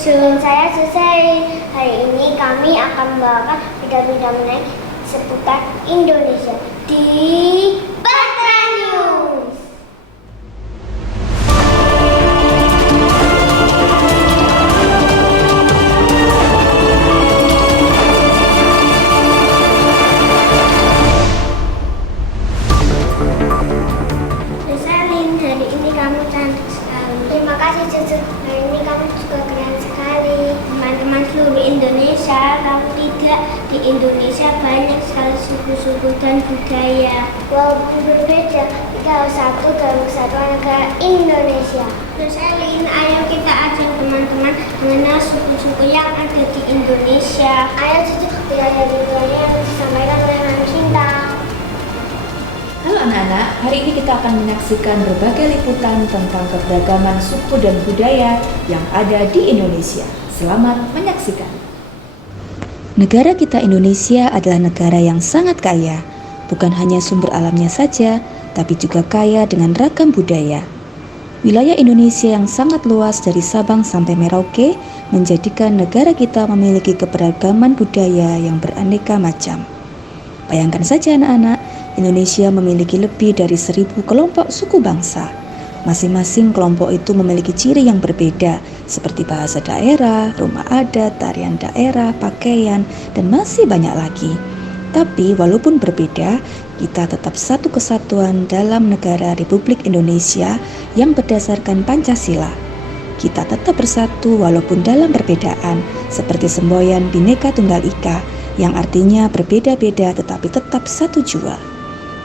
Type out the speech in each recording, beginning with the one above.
Dan saya Susai. Hari ini kami akan membawakan berita-berita menarik seputar Indonesia di Batra News. Selin, hari ini kamu cantik sekali. Terima kasih Cucu. Hari ini kamu juga keren sekali. Teman-teman seluruh Indonesia, tahu tidak, di Indonesia banyak sekali suku-suku dan budaya. Walaupun berbeda, kita harus satu dalam kesatuan negara Indonesia. Selin, ayo kita ajak teman-teman mengenal suku-suku yang ada di Indonesia. Ayo Cucu, budaya-budaya yang disampaikan oleh Mami Cinta. Halo anak-anak, hari ini kita akan menyaksikan berbagai liputan tentang keberagaman suku dan budaya yang ada di Indonesia. Selamat menyaksikan. Negara kita Indonesia adalah negara yang sangat kaya, bukan hanya sumber alamnya saja, tapi juga kaya dengan ragam budaya. Wilayah Indonesia yang sangat luas dari Sabang sampai Merauke menjadikan negara kita memiliki keberagaman budaya yang beraneka macam. Bayangkan saja anak-anak, Indonesia memiliki lebih dari 1000 kelompok suku bangsa. Masing-masing kelompok itu memiliki ciri yang berbeda, seperti bahasa daerah, rumah adat, tarian daerah, pakaian, dan masih banyak lagi. Tapi walaupun berbeda, kita tetap satu kesatuan dalam negara Republik Indonesia yang berdasarkan Pancasila. Kita tetap bersatu walaupun dalam perbedaan, seperti semboyan Bhinneka Tunggal Ika, yang artinya berbeda-beda tetapi tetap satu jua.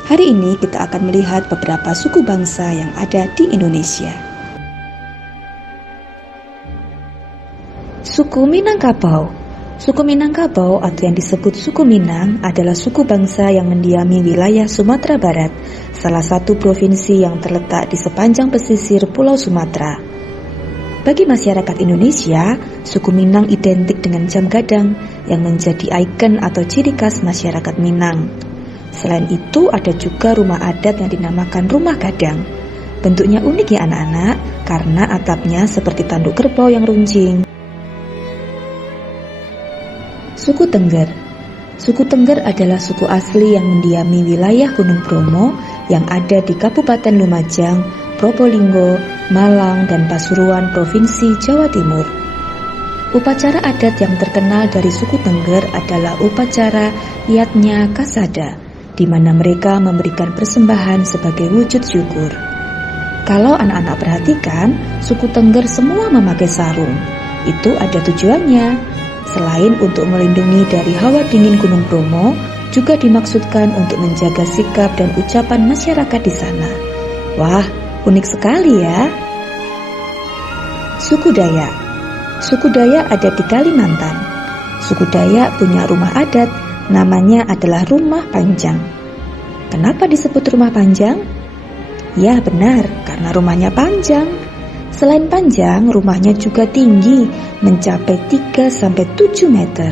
Hari ini kita akan melihat beberapa suku bangsa yang ada di Indonesia. Suku Minangkabau. Suku Minangkabau atau yang disebut suku Minang adalah suku bangsa yang mendiami wilayah Sumatera Barat, salah satu provinsi yang terletak di sepanjang pesisir Pulau Sumatera. Bagi masyarakat Indonesia, suku Minang identik dengan jam gadang yang menjadi ikon atau ciri khas masyarakat Minang. Selain itu, ada juga rumah adat yang dinamakan rumah gadang. Bentuknya unik ya anak-anak, karena atapnya seperti tanduk kerbau yang runcing. Suku Tengger. Suku Tengger adalah suku asli yang mendiami wilayah Gunung Bromo yang ada di Kabupaten Lumajang, Probolinggo, Malang, dan Pasuruan, Provinsi Jawa Timur. Upacara adat yang terkenal dari suku Tengger adalah upacara Yatnya Kasada, di mana mereka memberikan persembahan sebagai wujud syukur. Kalau anak-anak perhatikan, suku Tengger semua memakai sarung. Itu ada tujuannya. Selain untuk melindungi dari hawa dingin Gunung Bromo, juga dimaksudkan untuk menjaga sikap dan ucapan masyarakat di sana. Wah, unik sekali ya. Suku Dayak. Suku Dayak ada di Kalimantan. Suku Dayak punya rumah adat, namanya adalah Rumah Panjang. Kenapa disebut Rumah Panjang? Ya benar, karena rumahnya panjang. Selain panjang, rumahnya juga tinggi, mencapai 3-7 meter.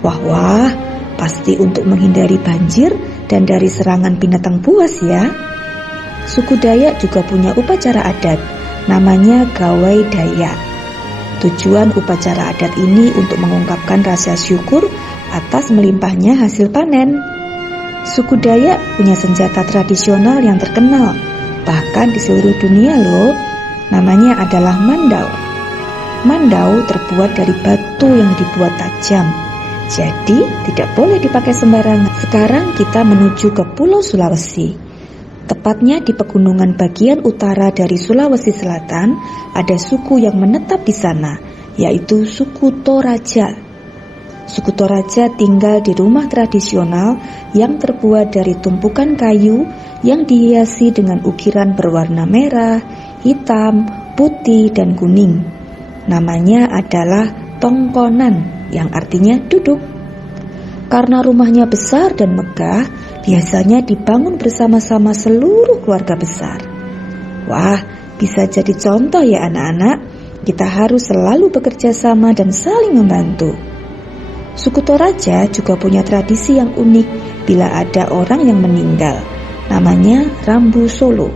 Wah, pasti untuk menghindari banjir dan dari serangan binatang buas ya. Suku Dayak juga punya upacara adat, namanya Gawai Dayak. Tujuan upacara adat ini untuk mengungkapkan rasa syukur atas melimpahnya hasil panen. Suku Dayak punya senjata tradisional yang terkenal, bahkan di seluruh dunia loh. Namanya adalah mandau. Mandau terbuat dari batu yang dibuat tajam, jadi tidak boleh dipakai sembarangan. Sekarang kita menuju ke Pulau Sulawesi. Tepatnya di pegunungan bagian utara dari Sulawesi Selatan, ada suku yang menetap di sana, yaitu suku Toraja. Suku Toraja tinggal di rumah tradisional yang terbuat dari tumpukan kayu yang dihiasi dengan ukiran berwarna merah, hitam, putih, dan kuning. Namanya adalah tongkonan, yang artinya duduk. Karena rumahnya besar dan megah, biasanya dibangun bersama-sama seluruh keluarga besar. Wah, bisa jadi contoh ya anak-anak. Kita harus selalu bekerja sama dan saling membantu. Suku Toraja juga punya tradisi yang unik bila ada orang yang meninggal. Namanya Rambu Solo.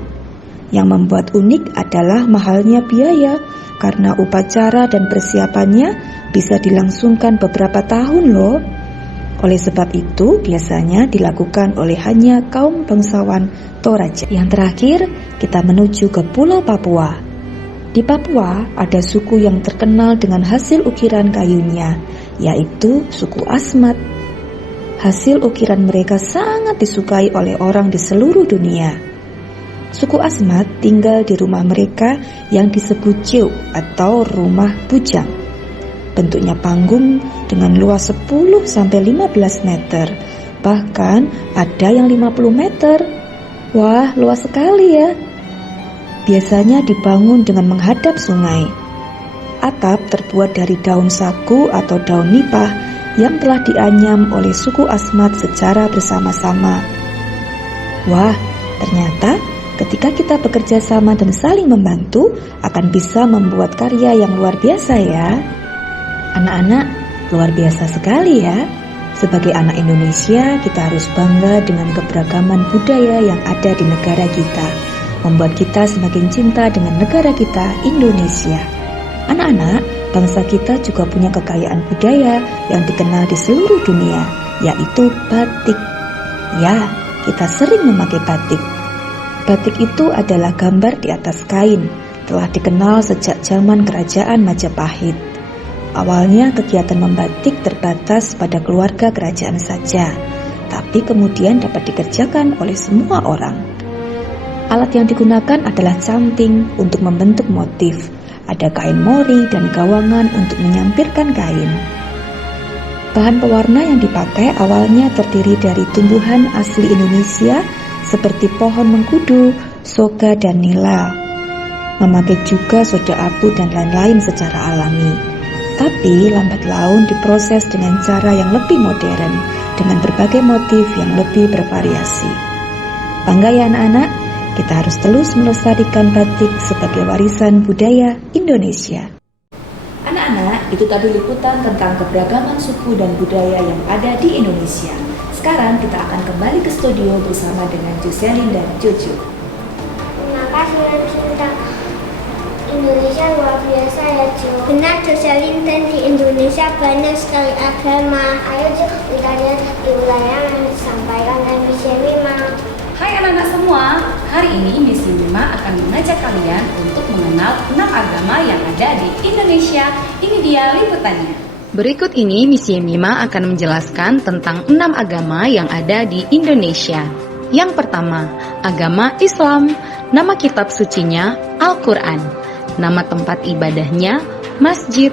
Yang membuat unik adalah mahalnya biaya karena upacara dan persiapannya bisa dilangsungkan beberapa tahun loh. Oleh sebab itu, biasanya dilakukan oleh hanya kaum bangsawan Toraja. Yang terakhir, kita menuju ke Pulau Papua. Di Papua, ada suku yang terkenal dengan hasil ukiran kayunya, yaitu suku Asmat. Hasil ukiran mereka sangat disukai oleh orang di seluruh dunia. Suku Asmat tinggal di rumah mereka yang disebut Jeuk atau rumah bujang. Bentuknya panggung dengan luas 10-15 meter, bahkan ada yang 50 meter. Wah, luas sekali ya. Biasanya dibangun dengan menghadap sungai. Atap terbuat dari daun sagu atau daun nipah yang telah dianyam oleh suku Asmat secara bersama-sama. Wah, ternyata ketika kita bekerja sama dan saling membantu, akan bisa membuat karya yang luar biasa ya. Anak-anak, luar biasa sekali ya. Sebagai anak Indonesia, kita harus bangga dengan keberagaman budaya yang ada di negara kita, membuat kita semakin cinta dengan negara kita, Indonesia. Anak-anak, bangsa kita juga punya kekayaan budaya yang dikenal di seluruh dunia, yaitu batik. Ya, kita sering memakai batik. Batik itu adalah gambar di atas kain, telah dikenal sejak zaman Kerajaan Majapahit. Awalnya kegiatan membatik terbatas pada keluarga kerajaan saja, tapi kemudian dapat dikerjakan oleh semua orang. Alat yang digunakan adalah canting untuk membentuk motif. Ada kain mori dan gawangan untuk menyampirkan kain. Bahan pewarna yang dipakai awalnya terdiri dari tumbuhan asli Indonesia seperti pohon mengkudu, soga, dan nila. Memakai juga soda abu dan lain-lain secara alami. Tapi lambat laun diproses dengan cara yang lebih modern, dengan berbagai motif yang lebih bervariasi. Bangga ya anak-anak, kita harus terus melestarikan batik sebagai warisan budaya Indonesia. Anak-anak, itu tadi liputan tentang keberagaman suku dan budaya yang ada di Indonesia. Sekarang kita akan kembali ke studio bersama dengan Jocelyn dan Jojo. Terima kasih dan cinta Indonesia luar biasa ya Jo. Benar Jocelyn, dan di Indonesia banyak sekali agama. Ayo Jo, kita lihat di wilayah yang disampaikan oleh Miss Yemima. Hai anak-anak semua, hari ini Miss Yemima akan mengajak kalian untuk mengenal 6 agama yang ada di Indonesia. Ini dia liputannya. Berikut ini Miss Yemima akan menjelaskan tentang 6 agama yang ada di Indonesia. Yang pertama, agama Islam. Nama kitab sucinya Al-Quran. Nama tempat ibadahnya masjid.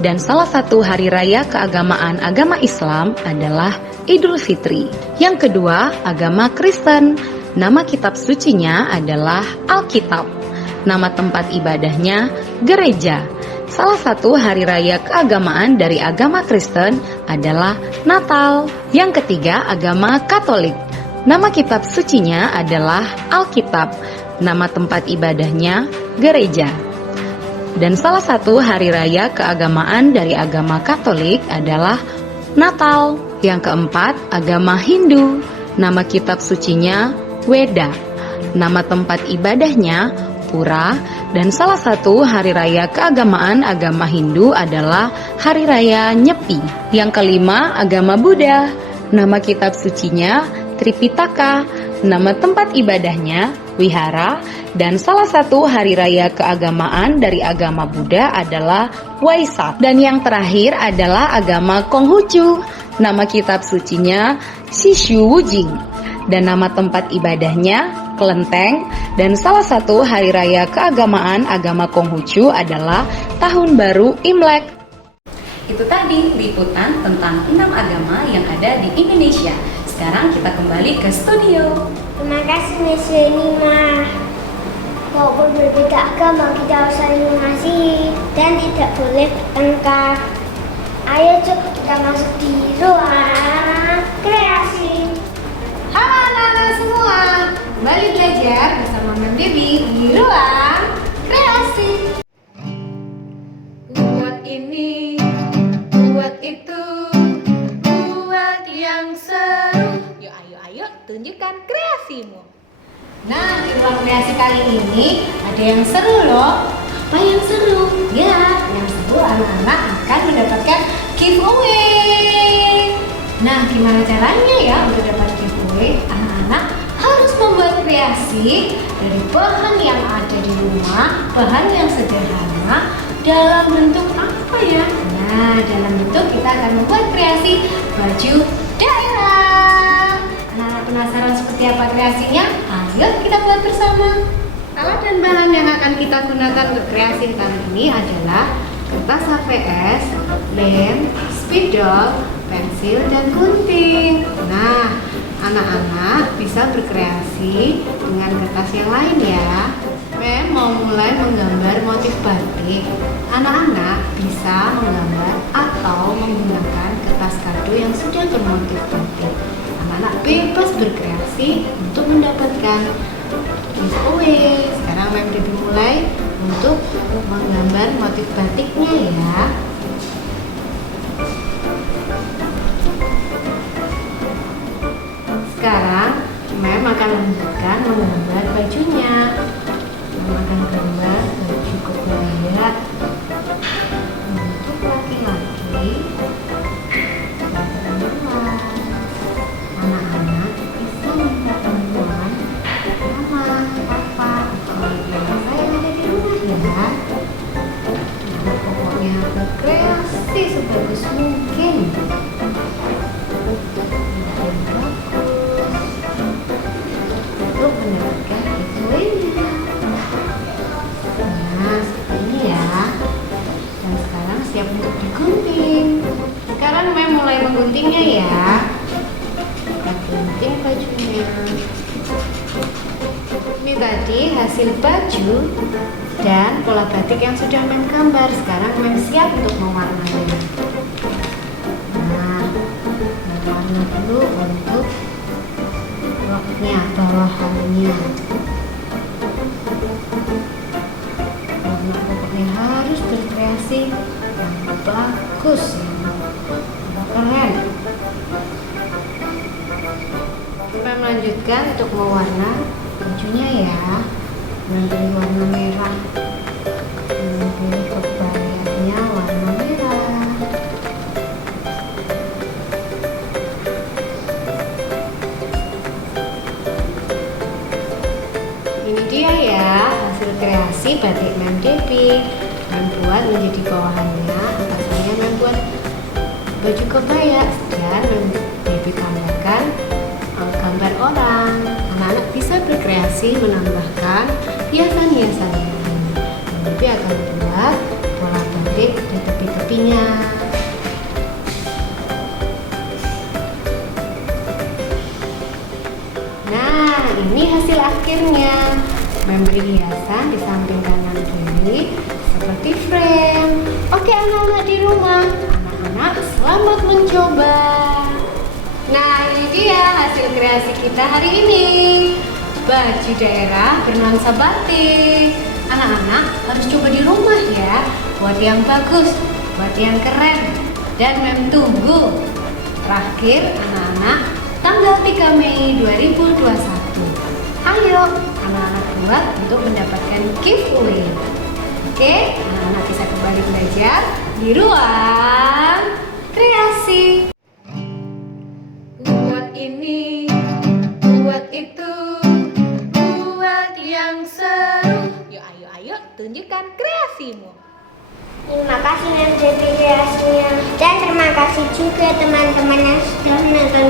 Dan salah satu hari raya keagamaan agama Islam adalah Idul Fitri. Yang kedua, agama Kristen. Nama kitab sucinya adalah Alkitab. Nama tempat ibadahnya gereja. Salah satu hari raya keagamaan dari agama Kristen adalah Natal. Yang ketiga, agama Katolik. Nama kitab sucinya adalah Alkitab. Nama tempat ibadahnya gereja. Dan salah satu hari raya keagamaan dari agama Katolik adalah Natal. Yang keempat, agama Hindu. Nama kitab sucinya Weda. Nama tempat ibadahnya Pura. Dan salah satu hari raya keagamaan agama Hindu adalah Hari Raya Nyepi. Yang kelima, agama Buddha. Nama kitab sucinya Tripitaka. Nama tempat ibadahnya Wihara. Dan salah satu hari raya keagamaan dari agama Buddha adalah Waisak. Dan yang terakhir adalah agama Konghucu. Nama kitab sucinya Shishu Wujing. Dan nama tempat ibadahnya Kelenteng. Dan salah satu hari raya keagamaan agama Konghucu adalah Tahun Baru Imlek. Itu tadi liputan tentang 6 agama yang ada di Indonesia. Sekarang kita kembali ke studio. Terima kasih Miss Yemima. Walaupun berbeda agama, kita harus saling mengasihi dan tidak boleh bertengkar. Ayo Jo, kita masuk di ruang kreasi. Halo anak-anak semua, kembali belajar bersama Mem Debbie di ruang kreasi. Buat ini, buat itu, buat yang seru. Yuk ayo tunjukkan kreasimu. Nah, di ruang kreasi kali ini ada yang seru loh. Apa yang seru? Ya, yang seru anak-anak akan mendapatkan giveaway. Nah, gimana caranya ya untuk dapat giveaway? Anak-anak harus membuat kreasi dari bahan yang ada di rumah, bahan yang sederhana, dalam bentuk apa ya? Nah, dalam bentuk kita akan membuat kreasi baju daerah. Anak-anak penasaran seperti apa kreasinya? Ayo kita buat bersama. Alat dan bahan yang akan kita gunakan untuk kreasi kali ini adalah kertas HVS, lem, spidol, pensil, dan gunting. Nah, anak-anak bisa berkreasi dengan kertas yang lain ya. Mem mau mulai menggambar motif batik. Anak-anak bisa menggambar atau menggunakan kertas kado yang sudah bermotif batik. Anak-anak bebas berkreasi untuk mendapatkan giveaway. Sekarang Mem dimulai untuk menggambar motif batiknya ya. Sekarang Mem akan lanjutkan menggambar bajunya. Mem akan gambar baju kebaya untuk laki-laki dan perempuan. Anak-anak bisa minta bantuan mama, papa, atau ibu yang ada di rumah ya. Nah, pokoknya berkreasi sebagus mungkin. Untuk mendapatkan giveaway-nya. Nah, seperti ini ya. Dan sekarang siap untuk digunting. Sekarang Mem mulai mengguntingnya ya. Kita gunting bajunya. Ini tadi hasil baju dan pola batik yang sudah Mem gambar. Sekarang Mem siap untuk mewarnainya. Nah, warna dulu untuk roknya, bawahannya. Warna pokoknya harus berkreasi yang bagus, yang keren. Kita melanjutkan untuk mewarna bajunya ya. Nanti warna merah. Nanti kebayanya warna merah. Ini dia ya hasil kreasi batik Mem Devi. Mem buat menjadi bawahannya, atasannya Mem buat baju kebaya, dan Mem Devi tambahkan gambar orang. Anak-anak bisa berkreasi menambahkan hiasan-hiasan yang lain. Mem Devi akan buat pola batik di tepi-tepinya. Nah, ini hasil akhirnya. Mem beri hiasan di samping kanan kiri seperti frame. Oke anak-anak di rumah, anak-anak selamat mencoba. Nah, ini dia hasil kreasi kita hari ini. Baju daerah bernuansa batik. Anak-anak harus coba di rumah ya. Buat yang bagus, buat yang keren. Dan Mem tunggu. Terakhir anak-anak tanggal 3 Mei 2021. Ayo anak-anak buat untuk mendapatkan giveaway. Oke, anak-anak bisa kembali belajar di ruang kreasi. Buat ini, buat itu, buat yang seru. Yuk ayo tunjukkan kreasimu. Terima kasih Mem Devi kreasinya. Dan terima kasih juga teman-teman yang sudah menonton